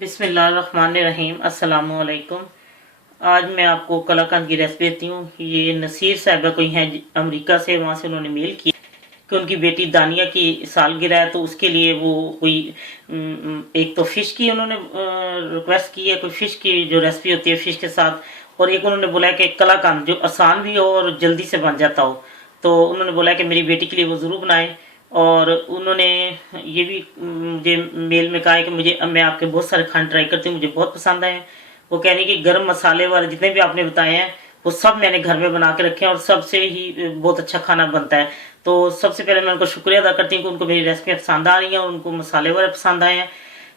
बिस्मिल्लाहिर्रहमानिर्रहीम। अस्सलाम वालेकुम। आज मैं आपको कलाकंद की रेसिपी देती हूँ। ये नसीर साहिबा कोई हैं अमेरिका से, वहाँ से उन्होंने मेल किया कि उनकी बेटी दानिया की सालगिरह है, तो उसके लिए वो कोई एक तो फ़िश की उन्होंने रिक्वेस्ट की है, कोई फ़िश की जो रेसिपी होती है फ़िश के साथ, और एक उन्होंने बोला है कि कलाकंद जो आसान भी हो और जल्दी से बन जाता हो। तो उन्होंने बोला है कि मेरी बेटी के लिए वो ज़रूर बनाएं। और उन्होंने ये भी मुझे मेल में कहा है कि मैं आपके बहुत सारे खाने ट्राई करती हूँ, मुझे बहुत पसंद आए हैं। वो कह रही कि गर्म मसाले वाले जितने भी आपने बताए हैं वो सब मैंने घर में बना के रखे हैं और सबसे ही बहुत अच्छा खाना बनता है। तो सबसे पहले मैं उनको शुक्रिया अदा करती हूँ कि उनको मेरी रेसिपी पसंद आ रही हैं और उनको मसाले वाले पसंद आए हैं।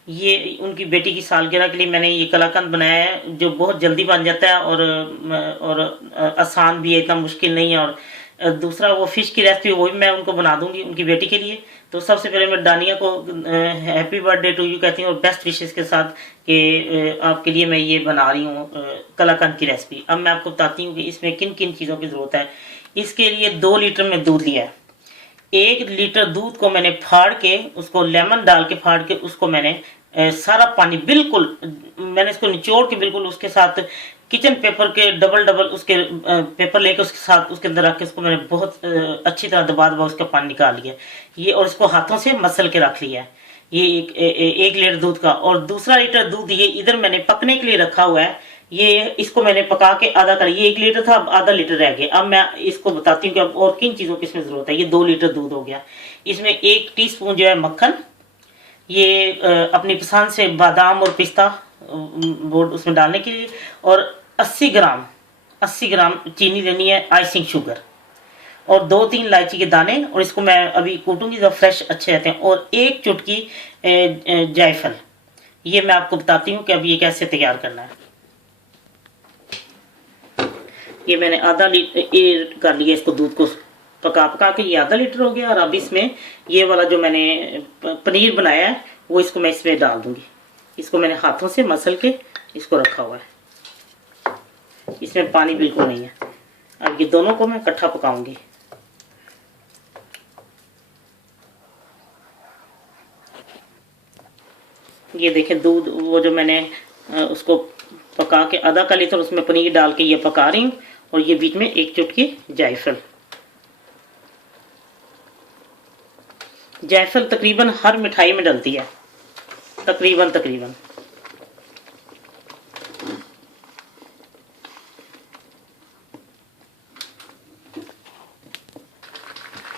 ये उनकी बेटी की सालगिरह के लिए मैंने ये कलाकंद बनाया है जो बहुत जल्दी बन जाता है और आसान भी है, इतना मुश्किल नहीं है। और दूसरा वो फ़िश की रेसिपी वो भी मैं उनको बना दूंगी उनकी बेटी के लिए। तो सबसे पहले मैं दानिया को हैप्पी बर्थडे टू यू कहती हूँ और बेस्ट विशेस के साथ कि आपके लिए मैं ये बना रही हूँ कलाकंद की रेसिपी। अब मैं आपको बताती हूँ कि इसमें किन किन चीज़ों की ज़रूरत है। इसके लिए 2 लीटर में दूध लिया है। 1 लीटर दूध को मैंने फाड़ के, उसको लेमन डाल के फाड़ के, उसको मैंने सारा पानी बिल्कुल मैंने इसको निचोड़ के बिल्कुल उसके साथ किचन पेपर के डबल डबल उसके पेपर लेके उसके साथ उसके अंदर रख के उसको मैंने बहुत अच्छी तरह दबा दबा उसका पानी निकाल लिया ये, और इसको हाथों से मसल के रख लिया है। ये एक लीटर दूध का। और दूसरा लीटर दूध ये इधर मैंने पकने के लिए रखा हुआ है। ये इसको मैंने पका के आधा कर, ये 1 लीटर था, अब आधा लीटर रह गया। अब मैं इसको बताती हूँ कि अब और किन चीज़ों की इसमें ज़रूरत है। ये 2 लीटर दूध हो गया। इसमें 1 टीस्पून जो है मक्खन, ये अपनी पसंद से बादाम और पिस्ता वो उसमें डालने के लिए, और 80 ग्राम चीनी लेनी है, आइसिंग शुगर, और 2-3 इलायची के दाने, और इसको मैं अभी कूटूंगी जब फ्रेश अच्छे रहते हैं, और 1 चुटकी जायफल। ये मैं आपको बताती हूँ कि अब ये कैसे तैयार करना है। ये मैंने आधा लीटर कर लिया इसको, दूध को पका पका के ये आधा लीटर हो गया। और अब इसमें ये वाला जो मैंने पनीर बनाया है वो इसको मैं इसमें डाल दूंगी। इसको मैंने हाथों से मसल के इसको रखा हुआ है, इसमें पानी बिल्कुल नहीं है। अब ये दोनों को मैं इकट्ठा पकाऊंगी। ये देखें दूध वो जो मैंने उसको पका के आधा का लीटर उसमें पनीर डाल के ये पका रही हूँ, और ये बीच में 1 चुटकी जायफल। जायफल तकरीबन हर मिठाई में डलती है, तकरीबन।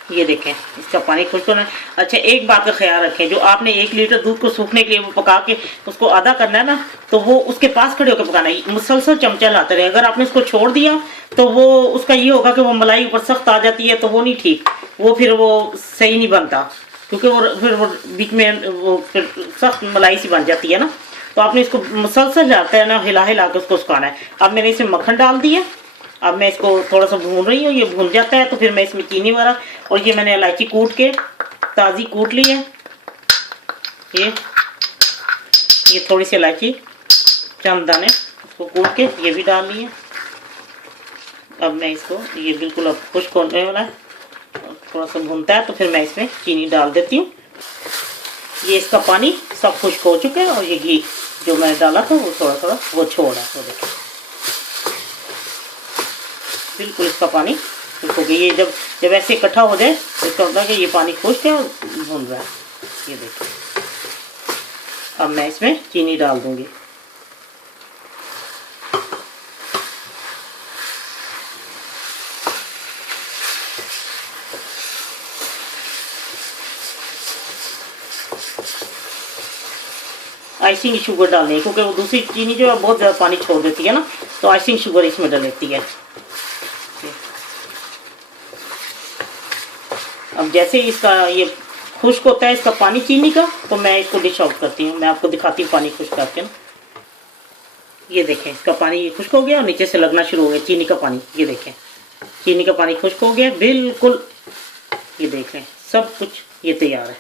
ये देखें इसका पानी खुश्क होना है। अच्छा, एक बात का ख्याल रखें, जो आपने 1 लीटर दूध को सूखने के लिए वो पका के उसको आधा करना है ना, तो वो उसके पास खड़े होकर पकाना है, मुसलसल चमचा लाते रहे। अगर आपने उसको छोड़ दिया तो वो उसका ये होगा कि वो मलाई ऊपर सख्त आ जाती है, तो वो नहीं ठीक, वो फिर वो सही नहीं बनता, क्योंकि वो फिर वो बीच में वो फिर सख्त मलाई सी बन जाती है ना। तो आपने इसको मुसलसल लाते है ना, हिला हिला के उसको सुखाना है। अब मैंने इसमें मक्खन डाल दिया। अब मैं इसको थोड़ा सा भून रही हूँ, ये भून जाता है तो फिर मैं इसमें चीनी वाला, और ये मैंने इलायची कूट के ताज़ी कूट ली है, ये थोड़ी सी इलायची चंद दाने इसको कूट के ये भी डाल लिए। अब मैं इसको ये बिल्कुल अब खुश्क होने वाला है, थोड़ा सा भूनता है तो फिर मैं इसमें चीनी डाल देती हूँ। ये इसका पानी सब खुश्क हो चुका है, और ये घी जो मैं डाला था वो थोड़ा थोड़ा वो छोड़ा, वो देखिए बिल्कुल इसका पानी खुश्क हो गया। ये जब ऐसे इकट्ठा हो जाए तो इसका होता है कि ये पानी खुश्क है और भून रहा है। ये देखिए अब मैं इसमें चीनी डाल दूंगी। आइसिंग शुगर डालनी है, क्योंकि वो दूसरी चीनी जो है बहुत ज़्यादा पानी छोड़ देती है ना, तो आइसिंग शुगर इसमें डाल देती है। अब जैसे इसका ये खुश्क होता है इसका पानी चीनी का, तो मैं इसको डिश आउट करती हूँ। मैं आपको दिखाती हूँ पानी खुश्क करके ना। ये देखें इसका पानी ये खुश्क हो गया और नीचे से लगना शुरू हो गया चीनी का पानी। ये देखें चीनी का पानी खुश्क हो गया बिल्कुल। ये देखें सब कुछ ये तैयार है।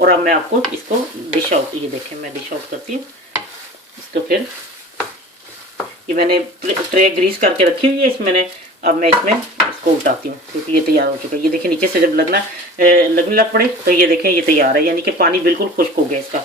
और अब मैं आपको इसको डिश आउट, ये देखें मैं डिश आउट करती हूँ इसको। फिर ये मैंने ट्रे ग्रीस करके रखी हुई है इसमें मैंने। अब मैं इसमें इसको उल्टाती हूँ क्योंकि ये तैयार हो चुका है। ये देखिए नीचे से जब लगने लग पड़े तो ये देखें ये तैयार है, यानी कि पानी बिल्कुल खुश्क हो गया इसका।